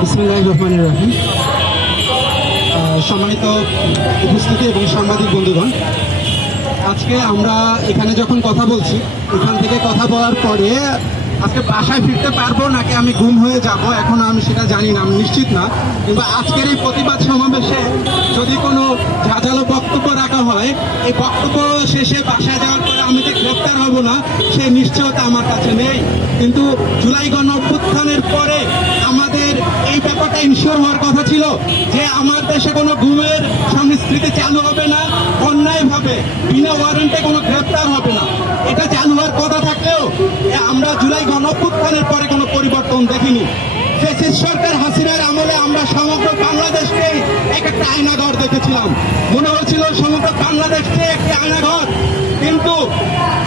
বিসমিল্লাহির রহমানির রহিম। সম্মানিত উপস্থিতি এবং সাংবাদিক বন্ধুগণ, আজকে আমরা এখানে যখন কথা বলছি, এখান থেকে কথা বলার পরে আজকে বাসায় ফিরতে পারবো নাকি আমি গুম হয়ে যাব এখন আমি সেটা জানি না, আমি নিশ্চিত না। কিন্তু আজকের এই প্রতিবাদ সমাবেশে যদি কোনো ঝাঁঝালো বক্তব্য রাখা হয়, এই বক্তব্য শেষে বাসায় যাওয়ার পরে আমি যে গ্রেপ্তার হব না সেই নিশ্চয়তা আমার কাছে নেই। কিন্তু জুলাই গণ অভ্যুত্থানের পরে আমাদের এই ব্যাপারটা ইনশিওর হওয়ার কথা ছিল যে আমার দেশে কোনো গুমের সংস্কৃতি চালু হবে না, অন্যায়ভাবে বিনা ওয়ারেন্টে কোনো গ্রেপ্তার হবে না। এটা চালু হওয়ার কথা থাকলেও আমরা জুলাই গণ অভ্যুত্থানের পরে কোনো পরিবর্তন দেখিনি। ফ্যাসিস্ট সরকার হাসিনার আমলে আমরা সমগ্র বাংলাদেশকেই একটা আয়নাঘর দেখেছিলাম, মনে হয়েছিল সমগ্র বাংলাদেশকে একটি আয়নাঘর। কিন্তু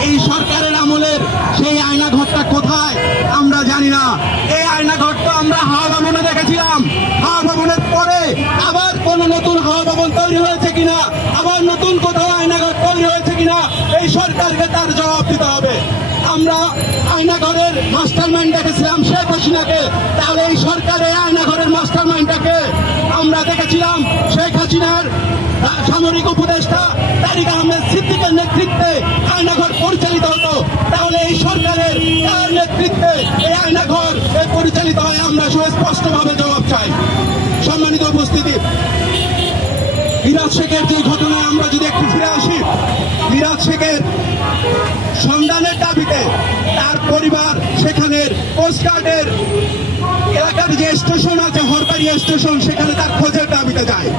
এই সরকারের আমলের সেই আয়নাঘরটা কোথায় আমরা জানি না। এই আয়নাঘর তো আমরা হাওয়া ভবনে দেখেছিলাম, হাওয়া ভবনের পরে আবার কোন নতুন হাওয়া ভবন তৈরি হয়েছে কিনা, আবার নতুন কোথাও আয়নাঘর তৈরি হয়েছে কিনা, এই সরকারকে তার জবাব দিতে হবে। আমরা আয়নাঘরের মাস্টার মাইন্ড দেখেছিলাম শেখ হাসিনাকে, তাহলে এই সরকারের আয়নাঘরের মাস্টার মাইন্ডটাকে আমরা দেখেছিলাম শেখ হাসিনার সামরিক উপদেষ্টা তারিক আহমেদ সিদ্দিকের নেতৃত্বে আয়নাঘর পরিচালিত হতো, তাহলে এই সরকারের তার নেতৃত্বে এই আয়নাঘর পরিচালিত হয় আমরা সুস্পষ্টভাবে জবাব চাই। সম্মানিত উপস্থিতি, মিরাজ শেখের যে ঘটনায় আমরা যদি একটু ফিরে আসি, মিরাজ শেখের সন্ধানের দাবিতে তার পরিবার সেখানের কোস্টগার্ডের এলাকার যে স্টেশন আছে হরবাড়ি স্টেশন, সেখানে তার খোঁজের দাবিতে যায়।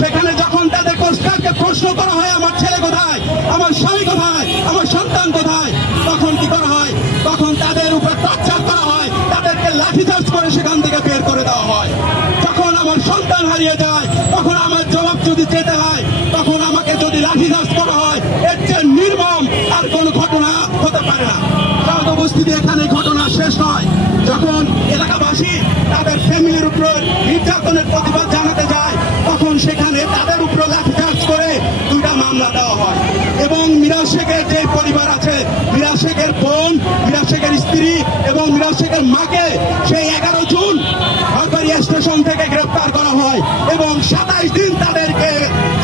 সেখানে যখন তাদের কোস্টগার্ডকে প্রশ্ন করা হয় আমার ছেলে কোথায়, আমার স্বামী কোথায়, আমার সন্তান কোথায়, তখন কি করা হয়, তখন তাদের উপর টর্চার করা হয়, তাদেরকে লাঠিচার্জ করে সেখান থেকে বের করে দেওয়া হয়। যখন আমার সন্তান হারিয়ে যায়, তখন আমার জবাব যদি যেতে হয়, তখন আমাকে যদি লাঠিচার্জ করা হয়, এর চেয়ে নির্মম আর কোনো ঘটনা হতে পারে না। কারণ উপস্থিতি এখানে ঘটনা শেষ নয়। যখন এলাকাবাসী তাদের ফ্যামিলির উপর নির্যাতনের প্রতিবাদ জানাতে যায়, তখন সেখানে তাদের উপর লাঠিচার্জ করে 2টা মামলা দেওয়া হয়। এবং মিরাজ শেখের যে পরিবার আছে, মিরাজ শেখের বোন, মিরাজ শেখের স্ত্রী এবং মিরাজ শেখের মাকে সেই 11 জুন হরবাড়ি স্টেশন থেকে গ্রেপ্তার করা হয় এবং 27 দিন তাদেরকে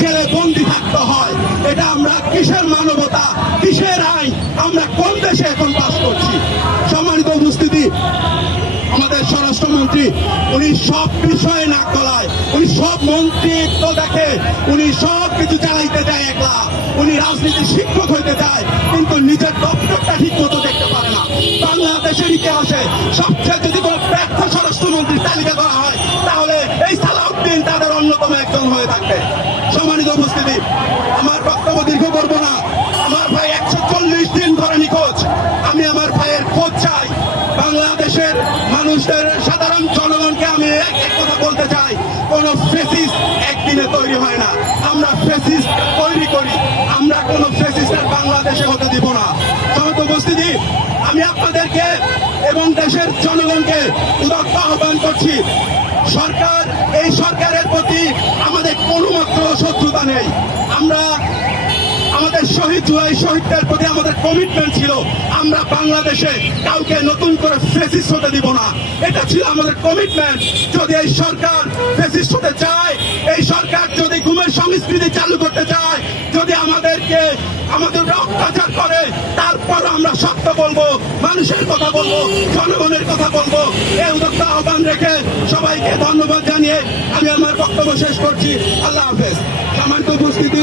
জেলে বন্দি থাকতে হয়। এটা আমরা কিসের মানবতা, কিসের আইন, আমরা কোন দেশে এখন বাস করছি? সম্মানিত উপস্থিতি, আমাদের স্বরাষ্ট্রমন্ত্রী উনি সব বিষয়ে নাক গলায়, উনি সব মন্ত্রিত্ব দেখে, উনি সব কিছু চালাইতে চায় একলা, উনি রাজনীতির শিক্ষক হইতে চায়, কিন্তু নিজের দপ্তরটা ঠিক মতো দেখতে পারে না। বাংলাদেশের ইতিহাসে সবচেয়ে যদি কোনো ব্যর্থ স্বরাষ্ট্রমন্ত্রীর তালিকা করা হয়, তাহলে এই সালাউদ্দিন তাদের অন্যতম একজন হয়ে থাকবে। সম্মানিত উপস্থিতি, আমার বক্তব্য দীর্ঘ করব না। আমার ভাই 140 দিন ধরে নিখোঁজ। আমি আমার ভাইয়ের খোঁজ চাই। বাংলাদেশের মানুষদের, সাধারণ জনগণকে আমি এক কথা বলতে চাই, কোন ফ্যাসিস্ট একদিনে তৈরি হয় না। আমরা ফ্যাসিস্ট তৈরি করি, আমরা কোন ফ্যাসিস্টের বাংলাদেশে হতে দিব না। সমস্ত উপস্থিতি, আমি আপনাদেরকে এবং দেশের জনগণকে উদাত্ত আহ্বান করছি, সরকার, এই সরকারের প্রতি আমাদের কোনো মাত্র শত্রুতা নেই। আমরা আমাদের শহীদদের প্রতি আমাদের কমিটমেন্ট ছিল, আমরা বাংলাদেশে কাউকে নতুন করে ফ্যাসিস্ট হতে দিব না। এটা ছিল আমাদের কমিটমেন্ট। যদি এই সরকার ফ্যাসিস্ট হতে চায়, এই সরকার যদি গুমের সংস্কৃতি চালু করতে চায়, যদি আমাদেরকে আমাদের অত্যাচার করে, তারপর আমরা সত্য বলবো, মানুষের কথা বলবো, জনগণের কথা বলবো। এই উদ্যোক্তা আহ্বান রেখে সবাইকে ধন্যবাদ জানিয়ে আমি আমার বক্তব্য শেষ করছি। আল্লাহ হাফেজ। সম্মানিত উপস্থিতি।